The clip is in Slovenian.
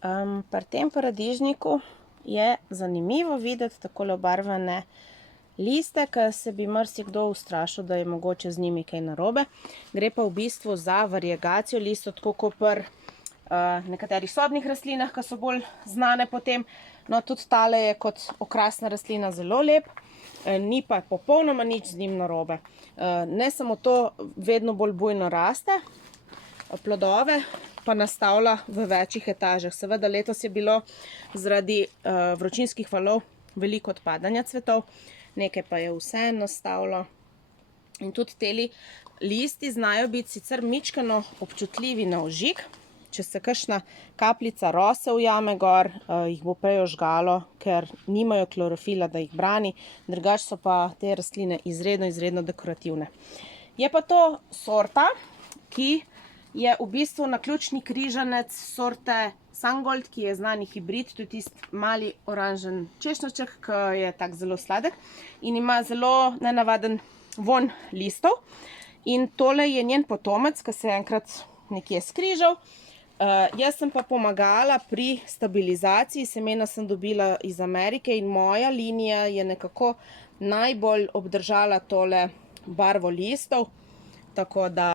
Pri tem paradižniku je zanimivo videti takole obarvane liste, ki se bi marsikdo ustrašil, da je mogoče z njimi kaj narobe. Gre pa v bistvu za variegacijo listov, tako kot pri nekaterih sobnih rastlinah, ki so bolj znane po tem. No, tudi tale je kot okrasna rastlina zelo lep, ni pa popolnoma nič z njim narobe. Ne samo to, vedno bolj bujno raste, plodove pa nastavlja v večjih etažah. Seveda letos je bilo zaradi vročinskih valov veliko odpadanja cvetov, nekaj pa je vseeno nastavilo. In tudi teli listi znajo biti sicer mičkeno občutljivi na ožig. Če se kakšna kapljica rose ujame gor, jih bo prej ožgalo, ker nimajo klorofila, da jih brani. Drugače so pa te rastline izredno dekorativne. Je pa to sorta, ki je v bistvu naključni križanec sorte Sangold, ki je znani hibrid, to je tisti mali oranžen češnječek, ki je tak zelo sladek in ima zelo nenavaden vonj listov. In tole je njen potomec, ki se je enkrat nekje skrižal. Jaz sem pa pomagala pri stabilizaciji, semena sem dobila iz Amerike in moja linija je nekako najbolj obdržala tole barvo listov, tako da